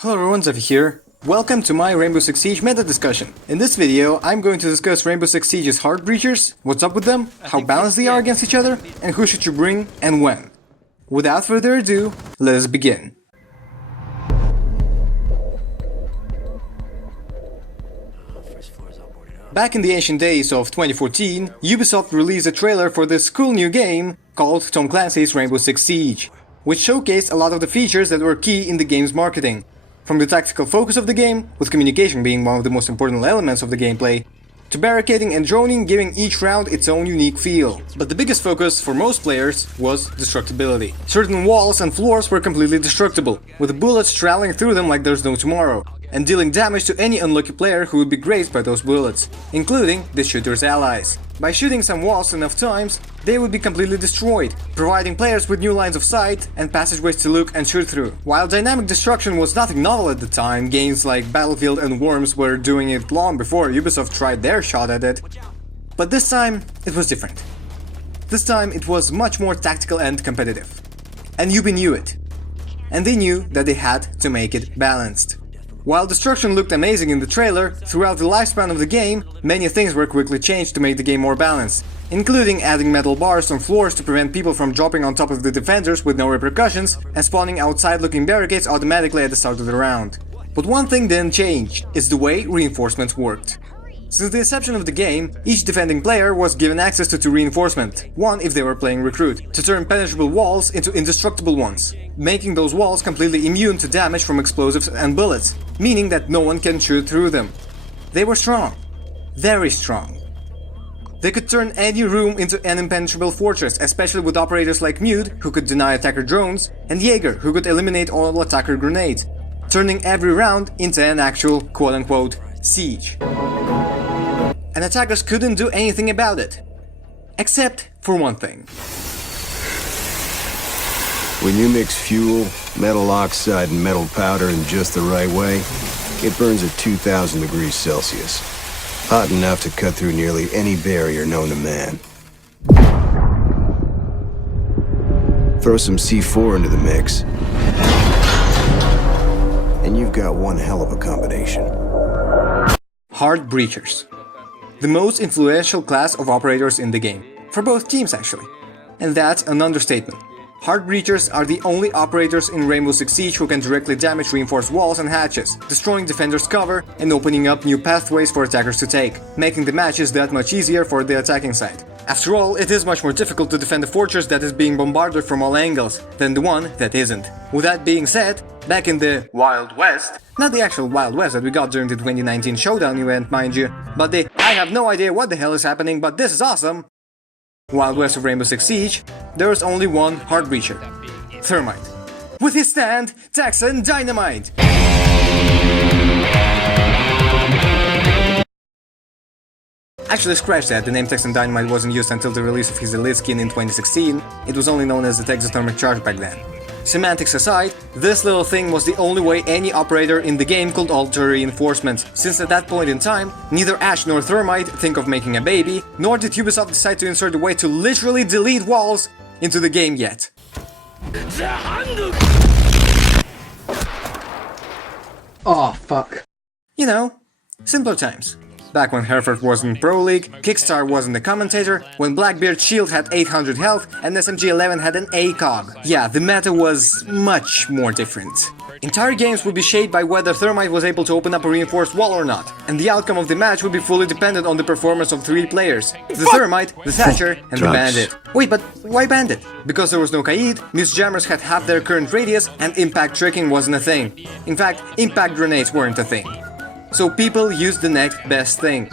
Hello everyone, TXephy here. Welcome to my Rainbow Six Siege meta discussion. In this video, I'm going to discuss Rainbow Six Siege's hard breachers, what's up with them, how balanced they are against each other, and who should you bring and when. Without further ado, let us begin. Back in the ancient days of 2014, Ubisoft released a trailer for this cool new game called Tom Clancy's Rainbow Six Siege, which showcased a lot of the features that were key in the game's marketing. From the tactical focus of the game, with communication being one of the most important elements of the gameplay, to barricading and droning giving each round its own unique feel. But the biggest focus for most players was destructibility. Certain walls and floors were completely destructible, with bullets traveling through them like there's no tomorrow, and dealing damage to any unlucky player who would be grazed by those bullets, including the shooter's allies. By shooting some walls enough times, they would be completely destroyed, providing players with new lines of sight and passageways to look and shoot through. While dynamic destruction was nothing novel at the time, games like Battlefield and Worms were doing it long before Ubisoft tried their shot at it. But this time, it was different. This time it was much more tactical and competitive. And Ubi knew it. And they knew that they had to make it balanced. While destruction looked amazing in the trailer, throughout the lifespan of the game, many things were quickly changed to make the game more balanced, including adding metal bars on floors to prevent people from dropping on top of the defenders with no repercussions, and spawning outside-looking barricades automatically at the start of the round. But one thing didn't change, it's the way reinforcements worked. Since the inception of the game, each defending player was given access to 2 reinforcement, one if they were playing Recruit, to turn penetrable walls into indestructible ones, making those walls completely immune to damage from explosives and bullets, meaning that no one can shoot through them. They were strong. Very strong. They could turn any room into an impenetrable fortress, especially with operators like Mute, who could deny attacker drones, and Jaeger, who could eliminate all attacker grenades, turning every round into an actual quote-unquote siege. And attackers couldn't do anything about it. Except for one thing. When you mix fuel, metal oxide, and metal powder in just the right way, it burns at 2,000 degrees Celsius. Hot enough to cut through nearly any barrier known to man. Throw some C4 into the mix, and you've got one hell of a combination. Hard breachers. The most influential class of operators in the game, for both teams actually. And that's an understatement. Hard breachers are the only operators in Rainbow Six Siege who can directly damage reinforced walls and hatches, destroying defenders' cover and opening up new pathways for attackers to take, making the matches that much easier for the attacking side. After all, it is much more difficult to defend a fortress that is being bombarded from all angles than the one that isn't. With that being said, back in the Wild West, not the actual Wild West that we got during the 2019 Showdown event, mind you, but the I have no idea what the hell is happening, but this is awesome Wild West of Rainbow Six Siege, there is only one hard breacher, Thermite. With his stand, Texan Dynamite! Actually, scratch that, the name Texan Dynamite wasn't used until the release of his Elite skin in 2016, it was only known as the Exothermic Charge back then. Semantics aside, this little thing was the only way any operator in the game could alter reinforcements, since at that point in time, neither Ash nor Thermite think of making a baby, nor did Ubisoft decide to insert a way to literally delete walls into the game yet. Oh fuck. You know, simpler times. Back when Hereford was in Pro League, Kickstar wasn't a commentator, when Blackbeard's shield had 800 health and SMG-11 had an ACOG. Yeah, the meta was much more different. Entire games would be shaped by whether Thermite was able to open up a reinforced wall or not, and the outcome of the match would be fully dependent on the performance of 3 players. The Thermite, the Thatcher, and the Bandit. Wait, but why Bandit? Because there was no Kaid, Muse Jammers had half their current radius, and impact tricking wasn't a thing. In fact, impact grenades weren't a thing. So people used the next best thing,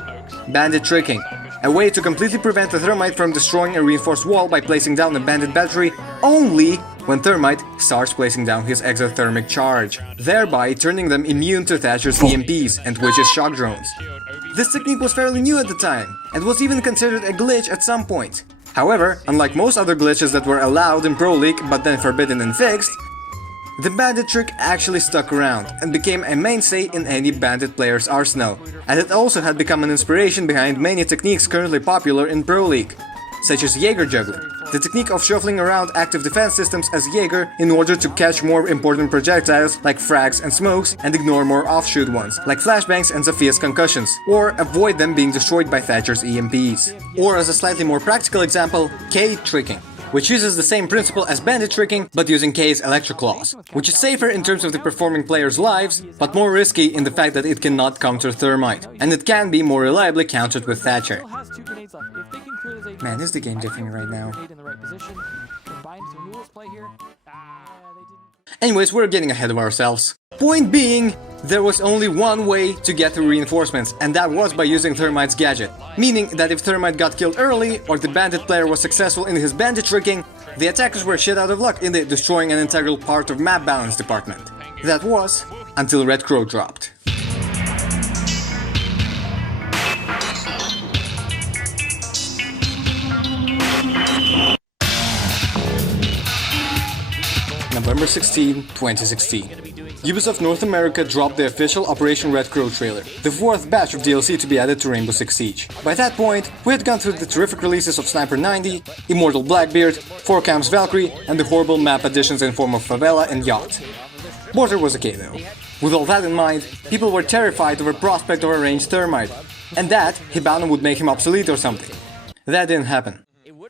bandit tricking, a way to completely prevent the Thermite from destroying a reinforced wall by placing down a bandit battery only when Thermite starts placing down his exothermic charge, thereby turning them immune to Thatcher's EMPs and Witch's shock drones. This technique was fairly new at the time, and was even considered a glitch at some point. However, unlike most other glitches that were allowed in Pro League but then forbidden and fixed, the bandit trick actually stuck around and became a mainstay in any bandit player's arsenal, as it also had become an inspiration behind many techniques currently popular in Pro League, such as Jaeger juggling, the technique of shuffling around active defense systems as Jaeger in order to catch more important projectiles like frags and smokes and ignore more offshoot ones like flashbangs and Zophia's concussions, or avoid them being destroyed by Thatcher's EMPs. Or as a slightly more practical example, K tricking, which uses the same principle as bandit tricking, but using K's electric claws, which is safer in terms of the performing player's lives, but more risky in the fact that it cannot counter Thermite, and it can be more reliably countered with Thatcher. Man, is the game different right now? Anyways, we're getting ahead of ourselves. Point being, there was only one way to get through reinforcements, and that was by using Thermite's gadget. Meaning that if Thermite got killed early, or the bandit player was successful in his bandit tricking, the attackers were shit out of luck in the destroying an integral part of map balance department. That was until Red Crow dropped. November 16, 2016. Ubisoft North America dropped the official Operation Red Crow trailer, the fourth batch of DLC to be added to Rainbow Six Siege. By that point, we had gone through the terrific releases of Sniper 90, Immortal Blackbeard, 4Cam's Valkyrie, and the horrible map additions in form of Favela and Yacht. Border was okay though. With all that in mind, people were terrified of the prospect of a ranged Thermite, and that Hibana would make him obsolete or something. That didn't happen.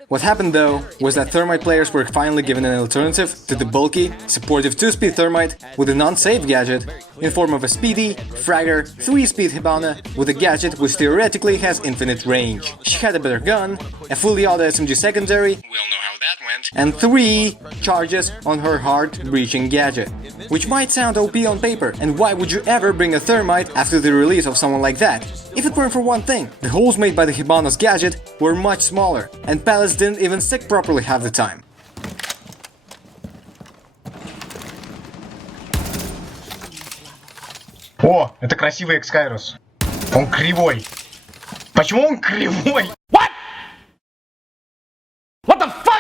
What happened though was that Thermite players were finally given an alternative to the bulky, supportive 2-speed Thermite with a non-safe gadget in form of a speedy, fragger 3-speed Hibana with a gadget which theoretically has infinite range. She had a better gun, a fully auto SMG secondary, we all know how that went, and 3 charges on her heart-breaching gadget. Which might sound OP on paper, and why would you ever bring a Thermite after the release of someone like that? If it weren't for one thing, the holes made by the Hibana's gadget were much smaller, and pellets didn't even stick properly half the time. О, это красивый Экскайрус. Он кривой. Почему он кривой?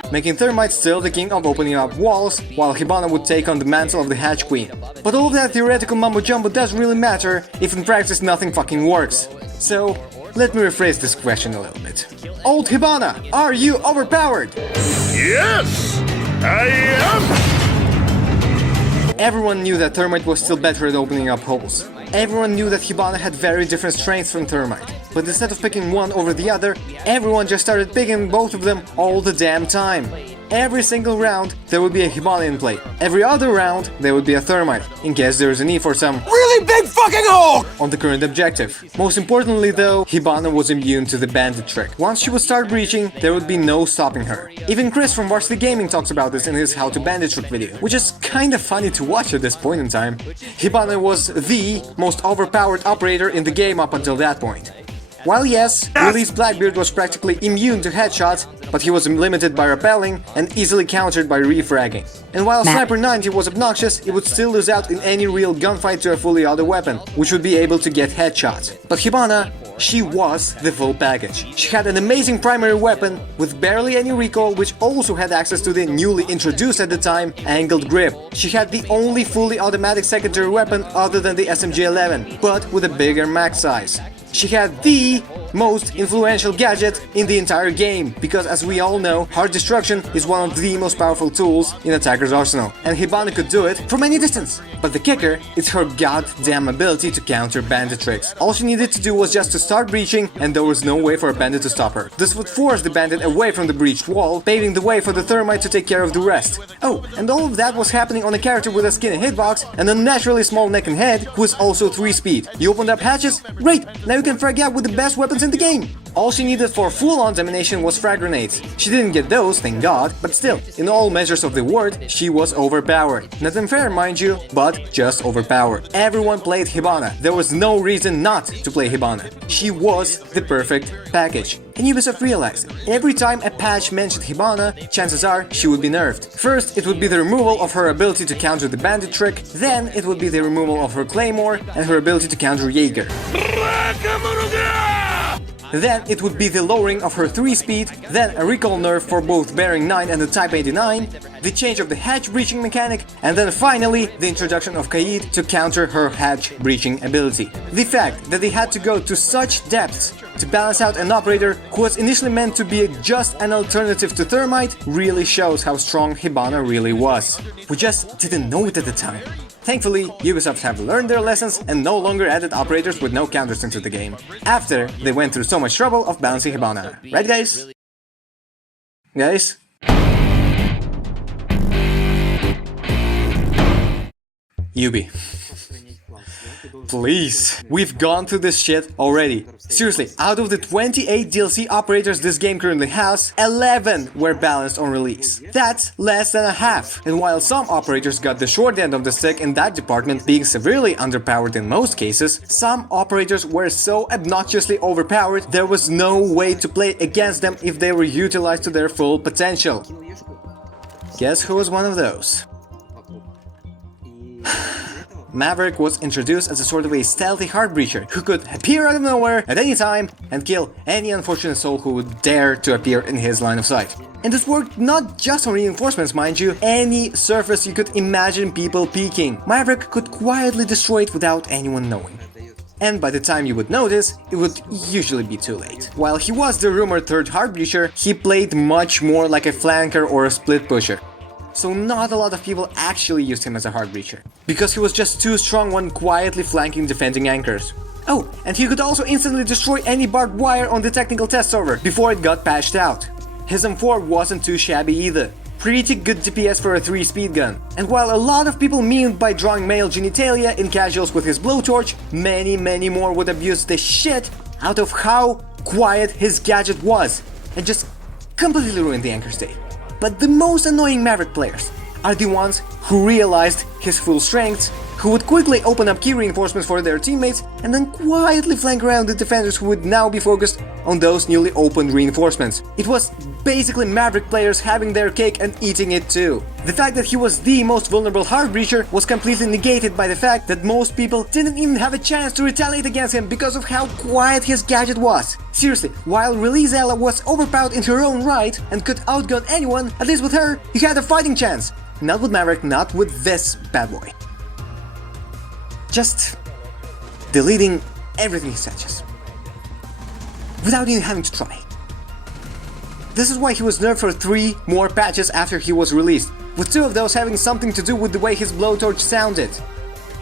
Making Thermite still the king of opening up walls, while Hibana would take on the mantle of the Hatch Queen. But all of that theoretical mumbo-jumbo doesn't really matter if in practice nothing fucking works. So, let me rephrase this question a little bit. Old Hibana, are you overpowered? Yes, I am! Everyone knew that Thermite was still better at opening up holes. Everyone knew that Hibana had very different strengths from Thermite. But instead of picking one over the other, everyone just started picking both of them all the damn time. Every single round, there would be a Hibana in play. Every other round, there would be a Thermite, in case there is a need for some really big fucking hole on the current objective. Most importantly though, Hibana was immune to the bandit trick. Once she would start breaching, there would be no stopping her. Even Chris from Varsity Gaming talks about this in his How to Bandit Trick video, which is kinda funny to watch at this point in time. Hibana was the most overpowered operator in the game up until that point. While yes, released Blackbeard was practically immune to headshots, but he was limited by repelling and easily countered by refragging. And while Sniper 90 was obnoxious, it would still lose out in any real gunfight to a fully auto weapon, which would be able to get headshots. But Hibana, she was the full package. She had an amazing primary weapon with barely any recoil, which also had access to the newly introduced at the time angled grip. She had the only fully automatic secondary weapon other than the SMG-11, but with a bigger mag size. She had the most influential gadget in the entire game, because as we all know, heart destruction is one of the most powerful tools in attacker's arsenal, and Hibana could do it from any distance. But the kicker is her goddamn ability to counter bandit tricks. All she needed to do was just to start breaching, and there was no way for a bandit to stop her. This would force the bandit away from the breached wall, paving the way for the Thermite to take care of the rest. Oh, and all of that was happening on a character with a skinny hitbox and a naturally small neck and head, who is also 3-speed. You opened up hatches? Great! Now you can frag out with the best weapons in the game! All she needed for full-on domination was frag grenades. She didn't get those, thank god, but still, in all measures of the word, she was overpowered. Not unfair, mind you, but just overpowered. Everyone played Hibana. There was no reason not to play Hibana. She was the perfect package. And Ubisoft realized it. Every time a patch mentioned Hibana, chances are she would be nerfed. First, it would be the removal of her ability to counter the bandit trick, then it would be the removal of her claymore and her ability to counter Jaeger. Then it would be the lowering of her 3-speed, then a recoil nerf for both Bearing 9 and the Type 89, the change of the hatch breaching mechanic, and then finally the introduction of Kaid to counter her hatch breaching ability. The fact that they had to go to such depths to balance out an operator who was initially meant to be just an alternative to Thermite really shows how strong Hibana really was. We just didn't know it at the time. Thankfully, Ubisoft have learned their lessons and no longer added operators with no counters into the game, after they went through so much trouble of balancing Hibana. Right, guys? Guys? Ubi. Please. We've gone through this shit already. Seriously, out of the 28 DLC operators this game currently has, 11 were balanced on release. That's less than a half. And while some operators got the short end of the stick in that department, being severely underpowered in most cases, some operators were so obnoxiously overpowered there was no way to play against them if they were utilized to their full potential. Guess who was one of those? Maverick was introduced as a sort of a stealthy heart breacher who could appear out of nowhere at any time and kill any unfortunate soul who would dare to appear in his line of sight. And this worked not just on reinforcements, mind you, any surface you could imagine people peeking. Maverick could quietly destroy it without anyone knowing. And by the time you would notice, it would usually be too late. While he was the rumored third heart breacher, he played much more like a flanker or a split pusher. So not a lot of people actually used him as a heart breacher, because he was just too strong when quietly flanking defending anchors. Oh, and he could also instantly destroy any barbed wire on the technical test server before it got patched out. His M4 wasn't too shabby either. Pretty good DPS for a 3-speed gun. And while a lot of people memed by drawing male genitalia in casuals with his blowtorch, many more would abuse the shit out of how quiet his gadget was and just completely ruin the anchor's day. But the most annoying Maverick players are the ones who realized his full strengths, who would quickly open up key reinforcements for their teammates and then quietly flank around the defenders who would now be focused on those newly opened reinforcements. It was basically Maverick players having their cake and eating it too. The fact that he was the most vulnerable heart breacher was completely negated by the fact that most people didn't even have a chance to retaliate against him because of how quiet his gadget was. Seriously, while Release Ella was overpowered in her own right and could outgun anyone, at least with her, he had a fighting chance. Not with Maverick, not with this bad boy. Just deleting everything he touches, without even having to try. This is why he was nerfed for 3 more patches after he was released, with 2 of those having something to do with the way his blowtorch sounded.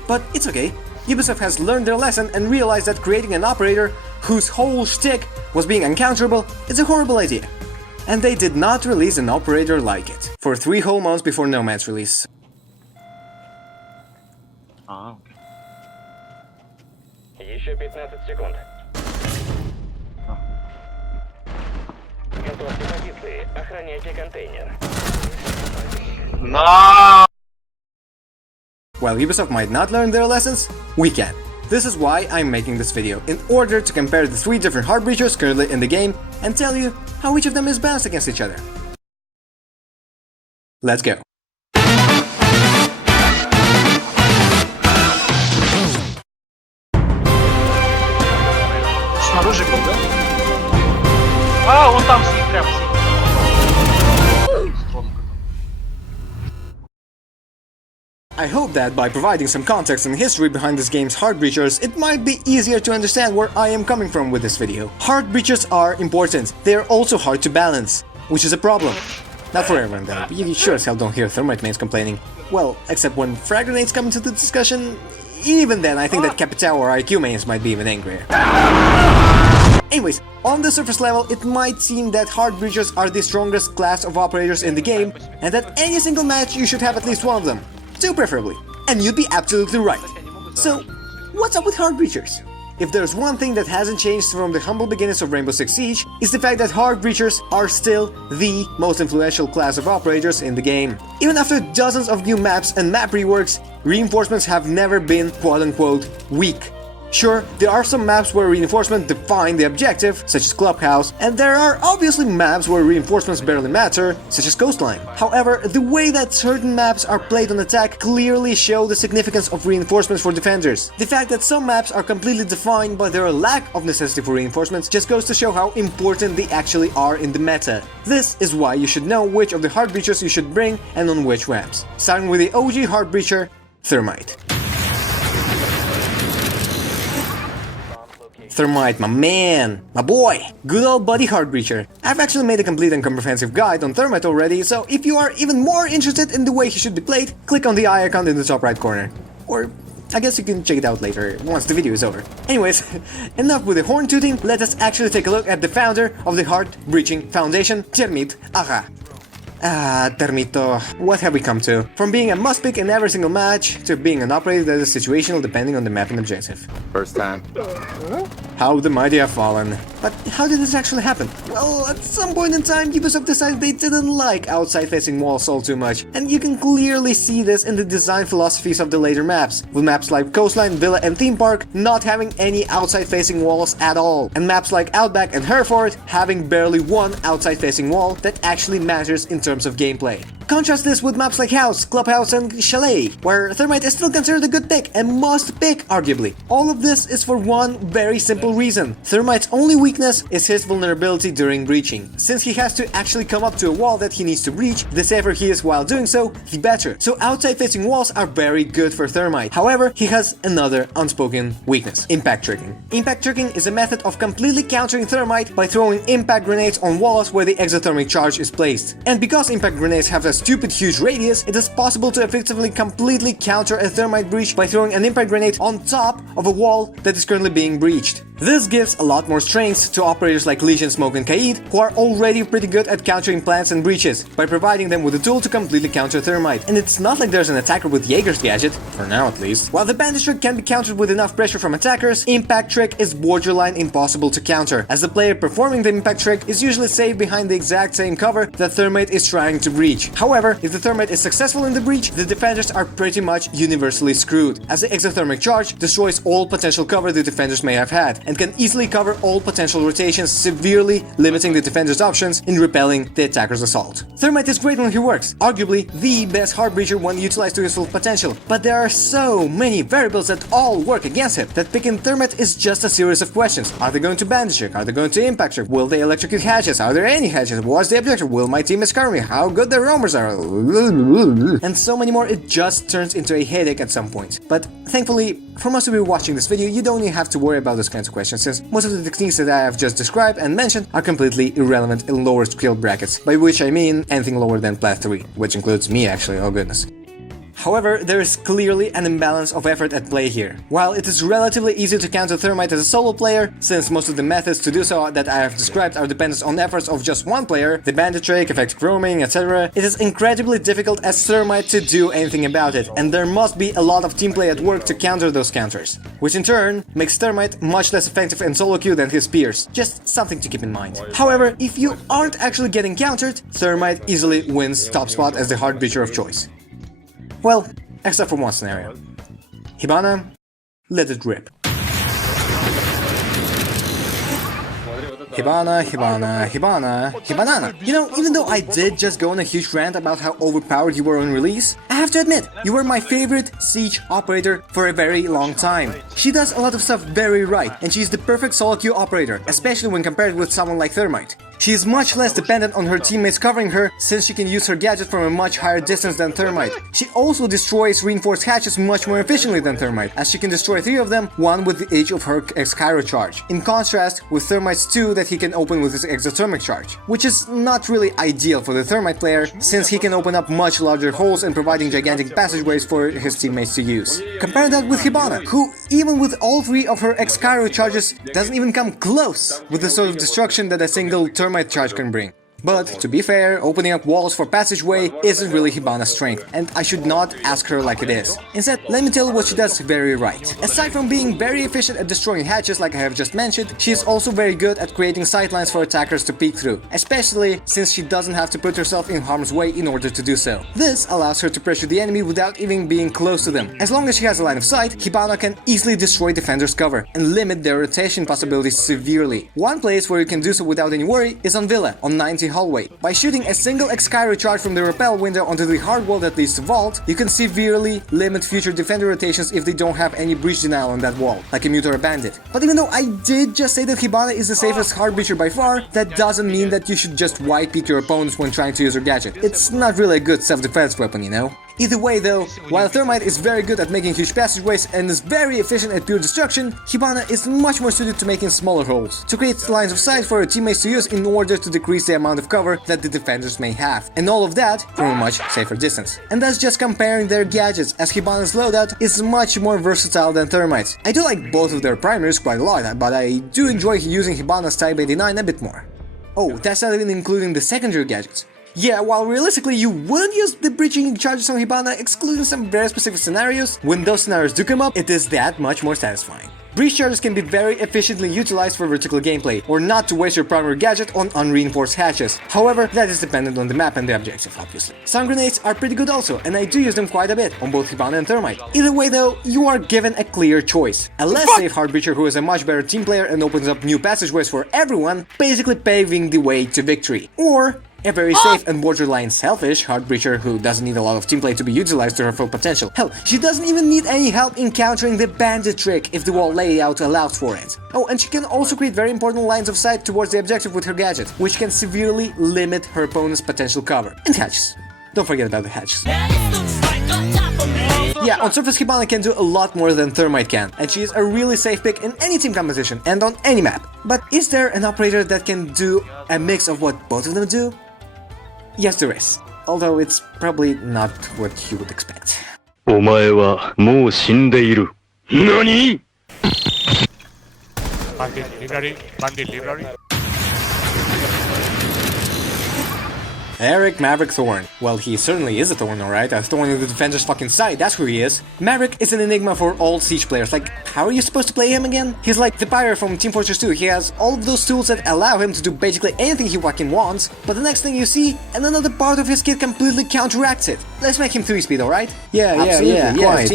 But it's okay, Ubisoft has learned their lesson and realized that creating an operator whose whole shtick was being uncounterable is a horrible idea. And they did not release an operator like it, for 3 whole months before Nomad's release. Еще 15 секунд. Готовьте позиции. Охраняйте контейнер. No! While Ubisoft might not learn their lessons, we can. This is why I'm making this video, in order to compare the 3 different heart breachers currently in the game and tell you how each of them is balanced against each other. Let's go. Снаружи был, да? А, он там сидит, прям сидит. I hope that by providing some context and history behind this game's heart breachers, it might be easier to understand where I am coming from with this video. Heart breachers are important, they are also hard to balance, which is a problem. Not for everyone though, you sure as hell don't hear Thermite mains complaining. Well, except when frag grenades come into the discussion, even then I think that Capitao or IQ mains might be even angrier. Anyways, on the surface level, it might seem that heart breachers are the strongest class of operators in the game, and that any single match you should have at least one of them. 2 preferably. And you'd be absolutely right. So, what's up with heart breachers? If there's one thing that hasn't changed from the humble beginnings of Rainbow Six Siege, it's the fact that heart breachers are still the most influential class of operators in the game. Even after dozens of new maps and map reworks, reinforcements have never been quote-unquote weak. Sure, there are some maps where reinforcements define the objective, such as Clubhouse, and there are obviously maps where reinforcements barely matter, such as Coastline. However, the way that certain maps are played on attack clearly show the significance of reinforcements for defenders. The fact that some maps are completely defined by their lack of necessity for reinforcements just goes to show how important they actually are in the meta. This is why you should know which of the heart breachers you should bring and on which maps. Starting with the OG heart breacher, Thermite. Thermite, my man, my boy, good old buddy Heart Breacher. I've actually made a complete and comprehensive guide on Thermite already, so if you are even more interested in the way he should be played, click on the eye icon in the top right corner. Or I guess you can check it out later, once the video is over. Anyways, enough with the horn tooting, let us actually take a look at the founder of the Heart Breaching Foundation, Thermite. Termito, what have we come to? From being a must-pick in every single match, to being an operator that is situational depending on the map and objective. First time. How the mighty have fallen. But how did this actually happen? Well, at some point in time, Ubisoft decided they didn't like outside-facing walls all too much, and you can clearly see this in the design philosophies of the later maps, with maps like Coastline, Villa and Theme Park not having any outside-facing walls at all, and maps like Outback and Hereford having barely one outside-facing wall that actually matters in terms of gameplay. Contrast this with maps like House, Clubhouse and Chalet, where Thermite is still considered a good pick and must pick, arguably. All of this is for one very simple reason. Thermite's only weakness is his vulnerability during breaching. Since he has to actually come up to a wall that he needs to breach, the safer he is while doing so, the better. So outside-facing walls are very good for Thermite. However, he has another unspoken weakness: impact tricking. Impact tricking is a method of completely countering Thermite by throwing impact grenades on walls where the exothermic charge is placed. And because impact grenades have a stupid huge radius, it is possible to effectively completely counter a Thermite breach by throwing an impact grenade on top of a wall that is currently being breached. This gives a lot more strength to operators like Legion, Smoke and Kaid, who are already pretty good at countering plants and breaches, by providing them with a tool to completely counter Thermite. And it's not like there's an attacker with Jaeger's gadget, for now at least. While the bandage trick can be countered with enough pressure from attackers, impact trick is borderline impossible to counter, as the player performing the impact trick is usually safe behind the exact same cover that Thermite is trying to breach. However, if the Thermite is successful in the breach, the defenders are pretty much universally screwed, as the exothermic charge destroys all potential cover the defenders may have had, and can easily cover all potential rotations, severely limiting the defender's options in repelling the attacker's assault. Thermite is great when he works, arguably the best Heart Breacher when utilized to his full potential, but there are so many variables that all work against him that picking Thermite is just a series of questions. Are they going to bandage trick? Are they going to impact trick? Will they electrocute hatches? Are there any hatches? What's the objective? Will my team escar me? How good their roamers are? And so many more. It just turns into a headache at some point. But thankfully, for most of you watching this video, you don't even have to worry about those kinds of questions, since most of the techniques that I have just described and mentioned are completely irrelevant in lower skill brackets, by which I mean anything lower than Plat 3, which includes me actually, oh goodness. However, there is clearly an imbalance of effort at play here. While it is relatively easy to counter Thermite as a solo player, since most of the methods to do so that I have described are dependent on efforts of just one player, the bandit trick, effective roaming, etc., it is incredibly difficult as Thermite to do anything about it, and there must be a lot of team play at work to counter those counters, which in turn makes Thermite much less effective in solo queue than his peers. Just something to keep in mind. However, if you aren't actually getting countered, Thermite easily wins top spot as the Heart Breacher of choice. Well, except for one scenario. Hibana, let it rip. Hibana. You know, even though I did just go on a huge rant about how overpowered you were on release, I have to admit, you were my favorite siege operator for a very long time. She does a lot of stuff very right, and she's the perfect solo queue operator, especially when compared with someone like Thermite. She is much less dependent on her teammates covering her, since she can use her gadget from a much higher distance than Thermite. She also destroys reinforced hatches much more efficiently than Thermite, as she can destroy 3 of them, one with the age of her X-Cairo charge, in contrast with Thermite's 2 that he can open with his exothermic charge, which is not really ideal for the Thermite player, since he can open up much larger holes and providing gigantic passageways for his teammates to use. Compare that with Hibana, who, even with all 3 of her X-Cairo charges, doesn't even come close with the sort of destruction that a single Thermite charge can bring. But, to be fair, opening up walls for passageway isn't really Hibana's strength, and I should not ask her like it is. Instead, let me tell you what she does very right. Aside from being very efficient at destroying hatches like I have just mentioned, she is also very good at creating sightlines for attackers to peek through, especially since she doesn't have to put herself in harm's way in order to do so. This allows her to pressure the enemy without even being close to them. As long as she has a line of sight, Hibana can easily destroy defenders' cover and limit their rotation possibilities severely. One place where you can do so without any worry is on Villa, on 90 hallway. By shooting a single X-Cairo charge from the rappel window onto the hard wall that leads to vault, you can severely limit future defender rotations if they don't have any breach denial on that wall, like a mute or a bandit. But even though I did just say that Hibana is the safest Heart Breacher by far, that doesn't mean that you should just white peek your opponents when trying to use her gadget. It's not really a good self-defense weapon, you know? Either way though, while Thermite is very good at making huge passageways and is very efficient at pure destruction, Hibana is much more suited to making smaller holes, to create lines of sight for your teammates to use in order to decrease the amount of cover that the defenders may have, and all of that from a much safer distance. And that's just comparing their gadgets, as Hibana's loadout is much more versatile than Thermite's. I do like both of their primaries quite a lot, but I do enjoy using Hibana's Type 89 a bit more. Oh, that's not even including the secondary gadgets. Yeah, while realistically you wouldn't use the breaching charges on Hibana, excluding some very specific scenarios, when those scenarios do come up, it is that much more satisfying. Breach charges can be very efficiently utilized for vertical gameplay, or not to waste your primary gadget on unreinforced hatches. However, that is dependent on the map and the objective, obviously. Stun grenades are pretty good also, and I do use them quite a bit, on both Hibana and Thermite. Either way though, you are given a clear choice. A less safe hard breacher who is a much better team player and opens up new passageways for everyone, basically paving the way to victory. Or a very safe and borderline selfish hard breacher who doesn't need a lot of team play to be utilized to her full potential. Hell, she doesn't even need any help in countering the bandit trick if the wall layout allows for it. Oh, and she can also create very important lines of sight towards the objective with her gadget, which can severely limit her opponent's potential cover. And hatches. Don't forget about the hatches. Yeah, on surface Hibana can do a lot more than Thermite can, and she is a really safe pick in any team composition and on any map. But is there an operator that can do a mix of what both of them do? Yes, there is. Although it's probably not what you would expect. お前はもう死んでいる。何? Bandit library. Eric Maverick Thorn. Well, he certainly is a Thorn, alright? A Thorn in the defender's fucking side, that's who he is. Maverick is an enigma for all Siege players. Like, how are you supposed to play him again? He's like the Pyre from Team Fortress 2. He has all of those tools that allow him to do basically anything he fucking wants, but the next thing you see, and another part of his kit completely counteracts it. Let's make him 3-speed, alright? Yeah, Absolutely, quiet.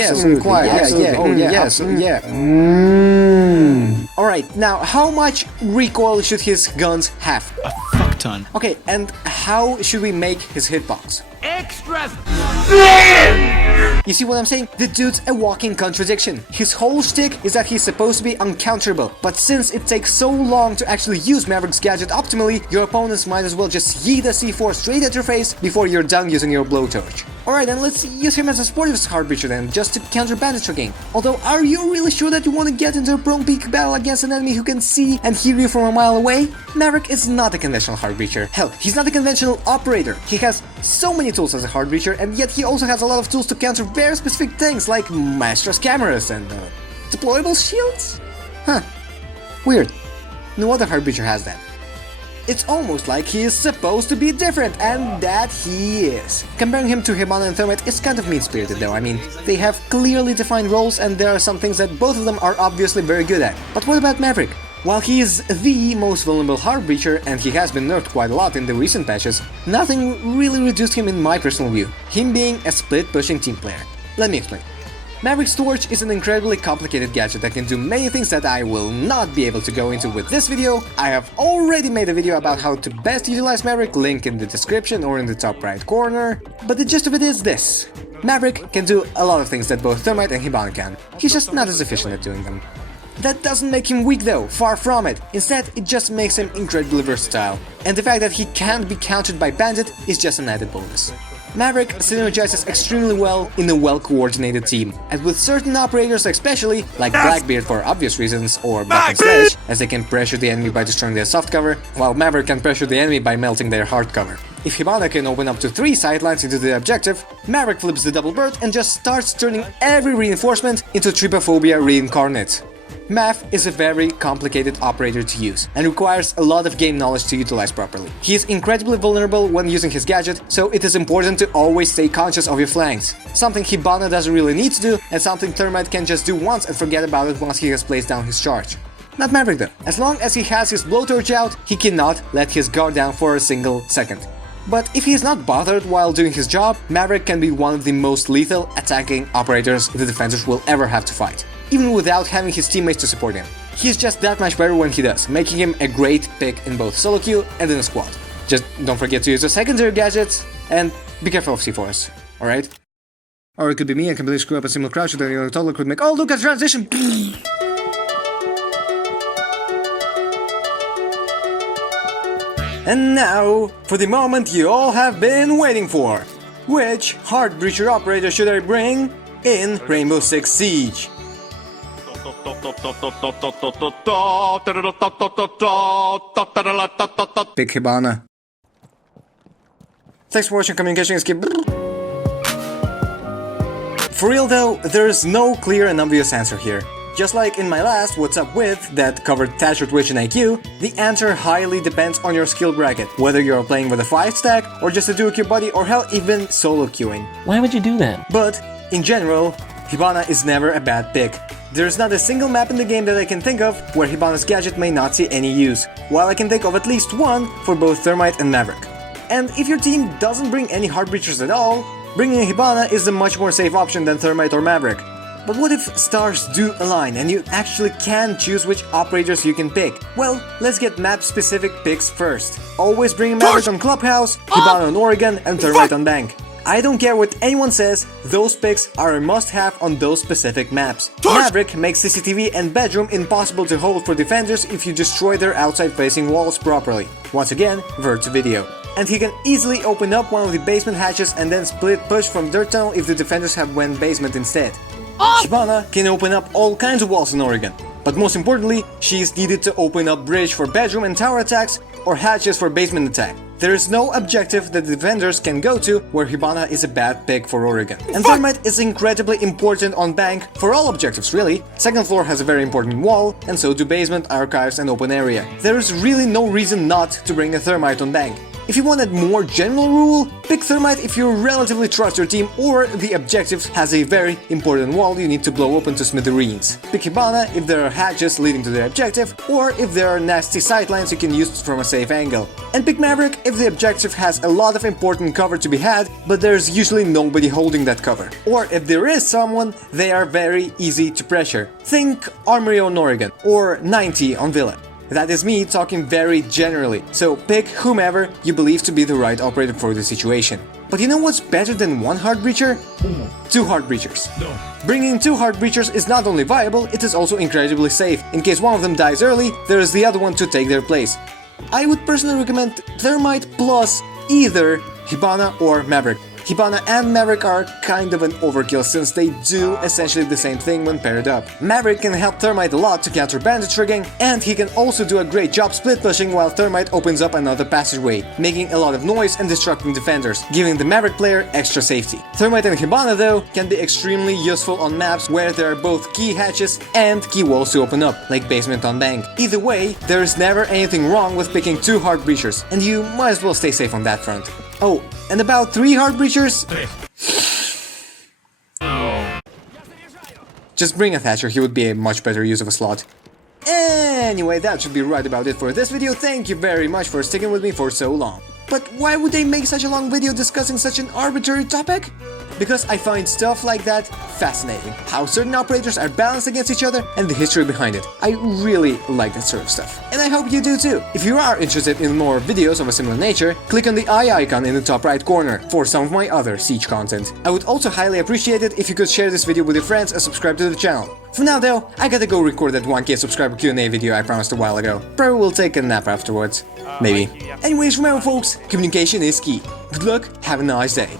Absolutely, quiet. Alright, now how much recoil should his guns have? Ton. Okay, and how should we make his hitbox? Extra. You see what I'm saying? The dude's a walking contradiction. His whole shtick is that he's supposed to be uncounterable, but since it takes so long to actually use Maverick's gadget optimally, your opponents might as well just yeet a C4 straight at your face before you're done using your blowtorch. Alright, then let's use him as a sportive hard breacher then, just to counter bandit tricking. Although, are you really sure that you want to get into a prone peak battle against an enemy who can see and hear you from a mile away? Maverick is not a conventional hard breacher. Hell, he's not a conventional operator. He has so many tools as a hard breacher, and yet he also has a lot of tools to counter very specific things like Master's cameras and deployable shields? Huh. Weird. No other hard breacher has that. It's almost like he is supposed to be different, and that he is. Comparing him to Hibana and Thermite is kind of mean-spirited though. I mean, they have clearly defined roles and there are some things that both of them are obviously very good at. But what about Maverick? While he is the most vulnerable hard breacher, and he has been nerfed quite a lot in the recent patches, nothing really reduced him in my personal view, him being a split-pushing team player. Let me explain. Maverick's Torch is an incredibly complicated gadget that can do many things that I will not be able to go into with this video. I have already made a video about how to best utilize Maverick, link in the description or in the top right corner, but the gist of it is this. Maverick can do a lot of things that both Thermite and Hibana can, he's just not as efficient at doing them. That doesn't make him weak though, far from it. Instead, it just makes him incredibly versatile. And the fact that he can't be countered by Bandit is just an added bonus. Maverick synergizes extremely well in a well-coordinated team, and with certain operators especially, like Blackbeard for obvious reasons, or Buck and Sledge, as they can pressure the enemy by destroying their soft cover, while Maverick can pressure the enemy by melting their hard cover. If Hibana can open up to 3 sidelines into the objective, Maverick flips the double bird and just starts turning every reinforcement into Trypophobia reincarnate. Mav is a very complicated operator to use, and requires a lot of game knowledge to utilize properly. He is incredibly vulnerable when using his gadget, so it is important to always stay conscious of your flanks. Something Hibana doesn't really need to do, and something Thermite can just do once and forget about it once he has placed down his charge. Not Maverick though. As long as he has his blowtorch out, he cannot let his guard down for a single second. But if he is not bothered while doing his job, Maverick can be one of the most lethal attacking operators the defenders will ever have to fight, even without having his teammates to support him. He's just that much better when he does, making him a great pick in both solo queue and in a squad. Just don't forget to use the secondary gadgets, and be careful of C4s, alright? Or it could be me and completely screw up a single crouch that the toddler could make. Oh, look at transition! And now, for the moment you all have been waiting for. Which Heart Breacher operator should I bring in Rainbow Six Siege? Pick Hibana. Thanks for watching. Communication is key. For real though, there's no clear and obvious answer here. Just like in my last What's Up With that covered Thatcher, Twitch and IQ, the answer highly depends on your skill bracket, whether you're playing with a 5 stack or just a duo queue buddy or hell even solo queuing. Why would you do that? But, in general, Hibana is never a bad pick. There's not a single map in the game that I can think of where Hibana's gadget may not see any use, while I can think of at least one for both Thermite and Maverick. And if your team doesn't bring any Heart Breachers at all, bringing a Hibana is a much more safe option than Thermite or Maverick. But what if stars do align and you actually can choose which operators you can pick? Well, let's get map-specific picks first. Always bring Maverick on Clubhouse, Hibana on Oregon, and Thermite on Bank. I don't care what anyone says, those picks are a must-have on those specific maps. Maverick makes CCTV and bedroom impossible to hold for defenders if you destroy their outside-facing walls properly. Once again, Vert's video. And he can easily open up one of the basement hatches and then split push from dirt tunnel if the defenders have went basement instead. Hibana can open up all kinds of walls in Oregon, but most importantly, she is needed to open up bridge for bedroom and tower attacks or hatches for basement attack. There is no objective that the defenders can go to where Hibana is a bad pick for Oregon. And Thermite is incredibly important on Bank for all objectives really. Second floor has a very important wall, and so do basement, archives and open area. There is really no reason not to bring a Thermite on Bank. If you want a more general rule, pick Thermite if you relatively trust your team or the objective has a very important wall you need to blow open to smithereens. Pick Hibana if there are hatches leading to the objective or if there are nasty sightlines you can use from a safe angle. And pick Maverick if the objective has a lot of important cover to be had, but there's usually nobody holding that cover. Or if there is someone, they are very easy to pressure. Think Armory on Oregon or 90 on Villa. That is me talking very generally, so pick whomever you believe to be the right operator for the situation. But you know what's better than one Heart Breacher? 2 Heart Breachers. Bringing 2 Heart Breachers is not only viable, it is also incredibly safe. In case one of them dies early, there is the other one to take their place. I would personally recommend Thermite plus either Hibana or Maverick. Hibana and Maverick are kind of an overkill since they do essentially the same thing when paired up. Maverick can help Thermite a lot to counter bandage rigging, and he can also do a great job split pushing while Thermite opens up another passageway, making a lot of noise and disrupting defenders, giving the Maverick player extra safety. Thermite and Hibana though can be extremely useful on maps where there are both key hatches and key walls to open up, like basement on Bank. Either way, there is never anything wrong with picking 2 Heart Breachers, and you might as well stay safe on that front. Oh, and about 3 Heart Breachers? Just bring a Thatcher, he would be a much better use of a slot. Anyway, that should be right about it for this video. Thank you very much for sticking with me for so long. But why would they make such a long video discussing such an arbitrary topic? Because I find stuff like that fascinating. How certain operators are balanced against each other and the history behind it. I really like that sort of stuff. And I hope you do too. If you are interested in more videos of a similar nature, click on the eye icon in the top right corner for some of my other Siege content. I would also highly appreciate it if you could share this video with your friends and subscribe to the channel. For now though, I gotta go record that 1K subscriber Q&A video I promised a while ago. Probably will take a nap afterwards. Maybe. Anyways, remember folks, communication is key. Good luck, have a nice day.